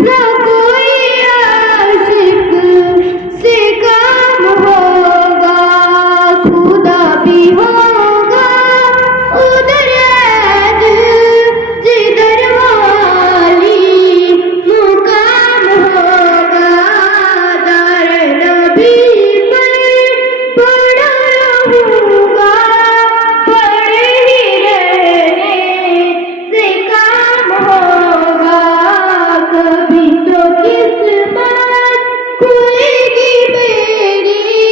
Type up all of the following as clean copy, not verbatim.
ना कोई आशिक से काम होगा, खुदा भी होगा उधर जिधर वाली मुकाम होगा। दार नबी पर पड़ा रहूंगा, पड़े ही रहने से काम होगा। कभी तो किस्मत खुलेगी मेरी,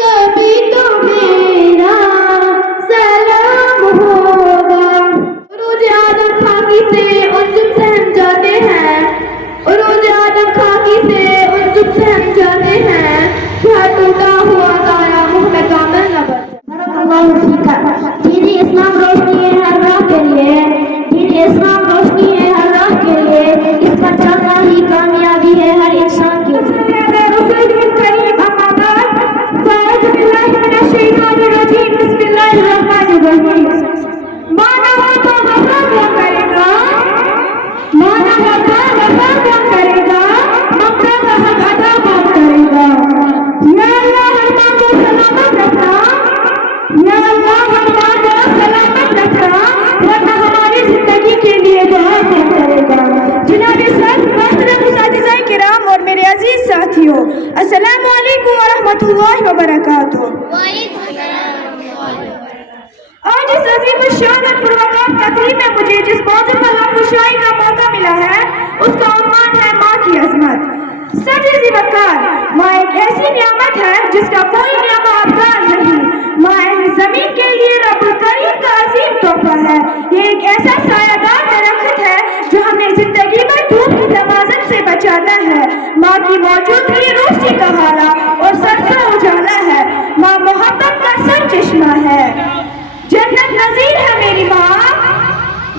कभी तो मेरा सलाम होगा। रोज आदम खाकी से उनजुम से हम जाते हैं, रोज आदम खाकी से उनजुम से हम जाते हैं। क्या टूटा हुआ तारा मुंह में कामिल न बन जाए। दीन इस्लाम रोशनी है हर राह के लिए, दीन इस्लाम रोशनी है हर राह के लिए, इस पर चलना ही कामयाबी है हर इंसान की। माना तो वफा क्या करेगा, माना वफा क्या करेगा, मक्का का हक अदा कौन करेगा। या अल्लाह हर माँ को सलामत रखना, या अल्लाह हर माँ को सलामत रखना, वरना हमारी जिंदगी के लिए दुआ कौन करेगा। जनाब सर मोहतरम उस्ताद-ए किराम और मेरे अजीज साथियों, अस्सलामु अलैकुम व रहमतुल्लाहि व बरकातुहू। आज इस अजीम शान और पुरवकार तकरीब में मुझे जिस मौजू पर लफ्ज़-ए-शायरी का मौका मिला है उसका उन्वान है माँ की अजमत। सच्ची वकार माँ एक ऐसी नियामत है जिसका कोई नियामत अबदार नहीं। माँ अहले ज़मीन के लिए रब्बुल करीम का अजीम तोहफा है। ये एक ऐसा सायादार दरख्त है जो हमें जिंदगी में धूप की तमाज़त से बचाता है। माँ की मौजूदगी रोशनी का हारा और सरसा उजाला है। माँ मोहब्बत का सर चश्मा है। जन्नत नज़ीर है मेरी माँ,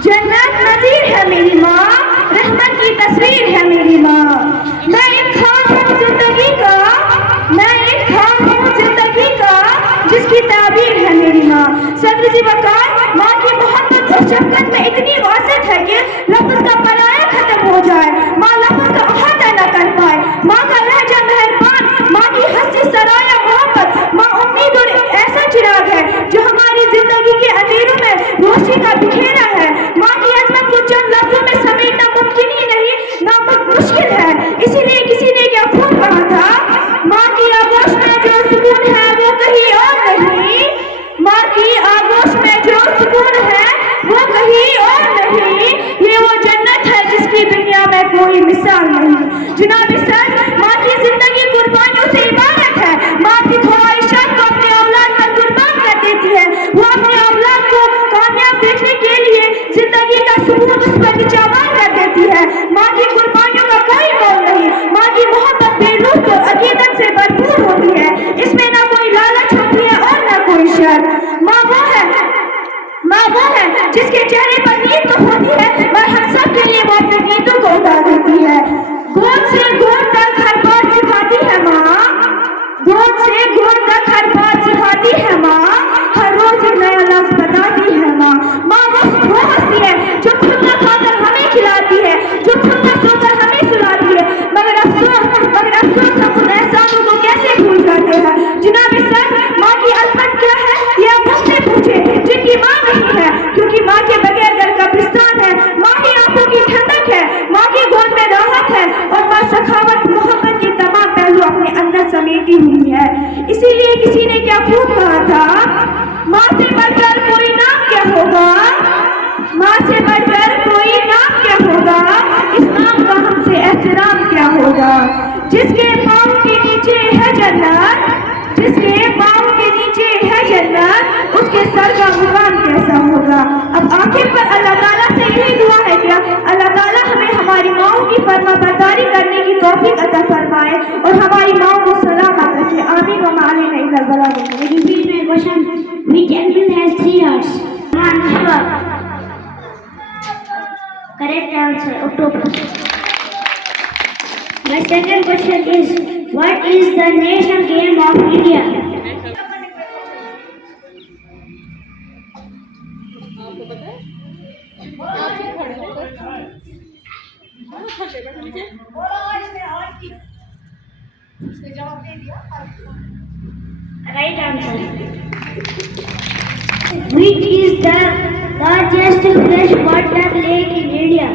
जन्नत नज़ीर है मेरी माँ, रहमत की तस्वीर है मेरी माँ। मैं एक ख्वाब हूँ जिंदगी का, मैं एक ख्वाब हूँ जिंदगी का, जिसकी ताबीर है मेरी माँ। सदर वकार माँ की मोहब्बत और शफकत में इतनी वासत है कि लफ्ज़ का पलाया खत्म हो जाए, माँ लफ्ज़ का अहाता न कर पाए। माँ का लहजा मेहरबान, माँ की हंसी सराया मोहब्बत, माँ उम्मीद और ऐसा चिराग है जो हमारी जिंदगी के अंधेरों में रोशनी का बिखेरा है। माँ की अजमत को चंद लफ्जों में समेटना मुमकिन ही नहीं, मुश्किल है। इसीलिए किसी ने क्या खूब कहा था, माँ की आगोश में जो सुकून है वो कहीं और नहीं, माँ की आगोश में जो सुकून है वो कहीं और नहीं। ये वो जन्नत है जिसकी दुनिया में कोई मिसाल नहीं। जनाब सर माँ की जिंदगी कुर्बानियों से इबारत है। माँ की ख्वाहिशात को अपने औलाद पर कुर्बान कर देती है। वो अपने औलाद को कामयाब देखने के लिए जिंदगी का सुकून उस पर निछावर कर देती है। माँ की कुर्बानियों का कोई मोल नहीं। माँ की मोहब्बत बेलूस और अकीदत से भरपूर होती है। इसमें ना कोई लालच होती है और ना कोई शर्म। माँ वो है, माँ वो है जिसके चेहरे पर नींद तो होती है पर हम सब के लिए वो अपनी नींदों को उतार देती है। गोद से गोद तक हर बात सिखाती है माँ, गोद से गोद तक हर बात सिखाती है माँ, हर रोज एक नया लफ्ज़ बताती है माँ। माँ वो हंसती है जो खुद न खाकर हमें खिलाती है, जो खुद न सोकर हमें सुलाती है। मगर अफसोस हम उन एहसानों को कैसे भूल जाते हैं। जनाब सर माँ की अजमत क्या है ये आप मुझसे पूछे जिनकी माँ नहीं है, क्योंकि माँ के बगैर घर कब्रिस्तान है। माँ ही आंखों की ठंडक है, माँ की गोद में राहत है और माँ सखावत मोहब्बत के तमाम पहलू अपने अंदर समेटी हुई है। इसीलिए किसी ने क्या खूब कहा था, माँ से बढ़कर कोई नाम क्या होगा, माँ से बढ़कर कोई नाम क्या होगा, इस नाम का हमसे एहतराम क्या होगा। जिसके पाँव के नीचे है जन्नत, जिसके पाँव के नीचे है जन्नत, उसके सर का मुकाम कैसा होगा। अब आखिर पर अल्लाह ताला से यही दुआ है कि अल्लाह ताला हमें हमारी माओं की फरमाबरदारी करने की तौफीक अता फरमाए और हमारी माओं को सलामत रखे। आमीन व मालिन Which animal has 3 hearts? Correct answer, octopus. My second question is, what is the national game of India? Right answer. Which is the largest freshwater lake in India?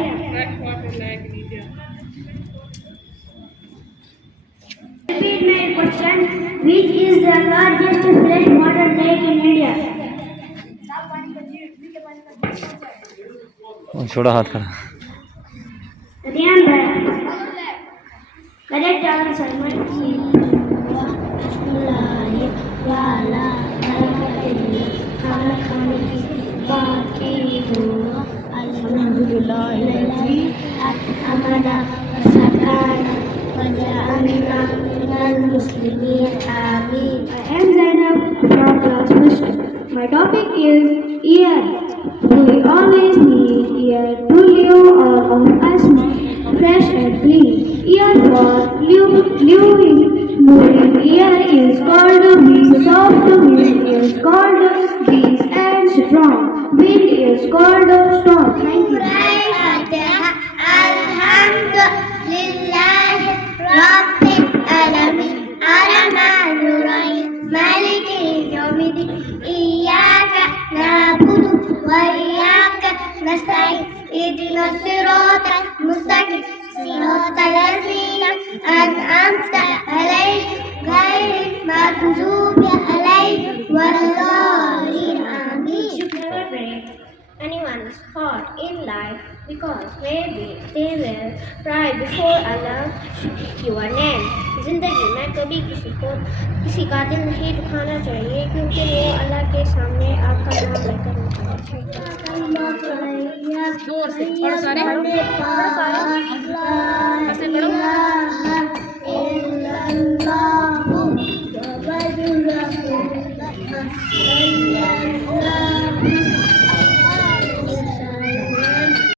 Repeat my question. Which is the largest freshwater lake in India? छोड़ा हाथ खड़ा। Riyan bhai. Correct answer. I am Zainab from class first. My topic is ear. We always need ear to live. All of us fresh and clean. Ear for living. Ear is called wind. Soft wind is called breeze and strong. Wind is called storm. Thank you. Alhamdulillah Rabbil Alamin Ar-Rahmanir Rahim Maliki Yawmiddin Iyyaka na'budu wa iyyaka nasta'in Ihdinas siratal mustaqim siratal ladzina an'amta 'alaihim ghairil maghdubi 'alaihim waladdallin. Amin. Never break anyone's heart in life because maybe they will cry before Allah your name. जिंदगी में कभी किसी का दिल नहीं दुखाना चाहिए क्योंकि वो अल्लाह के सामने आपका नाम लेकर जोर से पढ़ो सारे ऐसे पढ़ो Allah